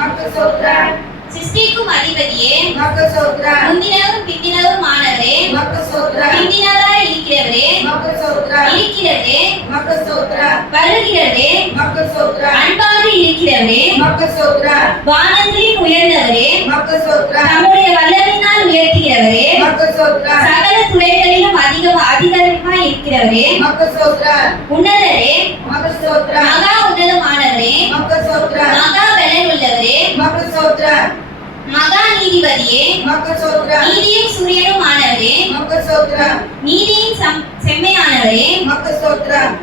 மக்கு ஸ்தோத்திரம். சிருஷ்டிக்கும் அதிபதியே மக்கு ஸ்தோத்திரம். முந்தினவரும் பிந்தினவரும் ஆனவரே மக்கு ஸ்தோத்திரம். பிந்தினவராய் இருக்கிறவரே மக்கு ஸ்தோத்திரம். இருக்கிறதே மக்கு ஸ்தோத்திரம். வருகிறதே மக்கு ஸ்தோத்திரம். அன்பாக இருக்கிறவரே மக்கு ஸ்தோத்திரம். வானங்களில் உயர்ந்தவரே மக்கு ஸ்தோத்திரம். நம்முடைய வல்லமையினால் உயர்த்துகிறவரே மக்கு ஸ்தோத்திரம். சகல துறைகளிலும் அதிகாரமாய் இருக்கிறவரே மக்கு ஸ்தோத்திரம். உன்னதரே மக்கு ஸ்தோத்திரம். மகா உன்னதமானவரே மக்கு ஸ்தோத்திரம். மகா பலன் உள்ளவரே மக்கு ஸ்தோத்திரம். மகா நீதிபதியே மக்கு ஸ்தோத்திரம். நீதியும் சூரியனும் ஆனவரே மக்கு ஸ்தோத்திரம். நீதியின் செம்மையானவரே மக்கு ஸ்தோத்திரம்.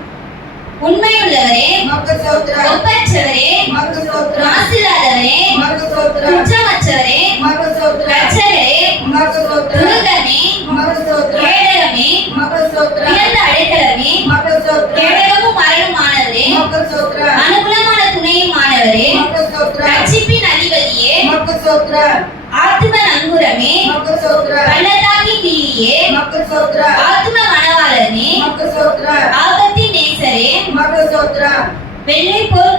உண்மையுள்ளவரே மக்கு ஸ்தோத்திரம். ஒப்பற்றவரே மக்கு ஸ்தோத்திரம். மாசில்லாதவரே மக்கு ஸ்தோத்திரம். குற்றமற்றவரே மக்கு ஸ்தோத்திரம். ரட்சகரே மக்கு ஸ்தோத்திரம். துருகமே மக்கு ஸ்தோத்திரம். கேடகமே மக்கு ஸ்தோத்திரம். உயர்ந்த அடைக்கலமே மக்கு ஸ்தோத்திரம். கேடகமும் மரணமானவரே மக்கு ஸ்தோத்திரம். அனுகூலமான துணையுமானவரே மக்கு ஸ்தோத்திரம். ரட்சிப்பின் அதிபதியே மக்கு ஸ்தோத்திரம். ஆத்தும நங்கூரமே மக்கு ஸ்தோத்திரம். பள்ளத்தாக்கின் தீரியே மக்கு ஸ்தோத்திரம். ஆத்தும மணவாளனே மக்கு ஸ்தோத்திரம். ஆபத்தின் நேசரே மக்கு ஸ்தோத்திரம். வெள்ளை போல்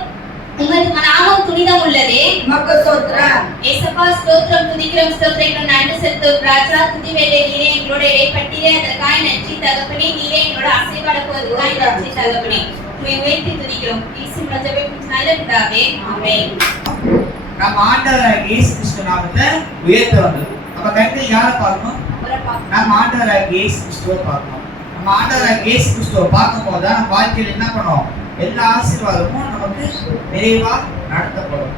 உமது நாமம் துணிதம் உள்ளதே மக்கு ஸ்தோத்திரம். ஏசப்பா ஸ்தோத்திரம் துதிக்கிறோம் ஸ்தோத்திரம் நன்றி செலுத்தும் ராஜா துதி வேலை நீரே எங்களோட இடைப்பட்டீரே அதற்காக நன்றி தகப்பனே நீரே எங்களோட ஆசீர்வாத போவதற்காக நன்றி தகப்பனே உம்மை உயர்த்தி துதிக்கிறோம் இயேசு ராஜாவே நல்ல பிதாவே ஆமென். நம்ம ஆண்டவராகிய இயேசு கிறிஸ்து நாமத்தை உயர்த்த வந்தது. அப்ப கண்கள் யாரை பார்க்கணும்? நம்ம ஆண்டவராகிய இயேசு கிறிஸ்துவை பார்க்கணும். நம்ம ஆண்டவராகிய இயேசு கிறிஸ்துவை பார்க்கும் போது நம்ம வாழ்க்கையில் என்ன பண்ணுவோம்? எல்லா ஆசீர்வாதமும் நமக்கு நிறைவா நடத்தப்படும்.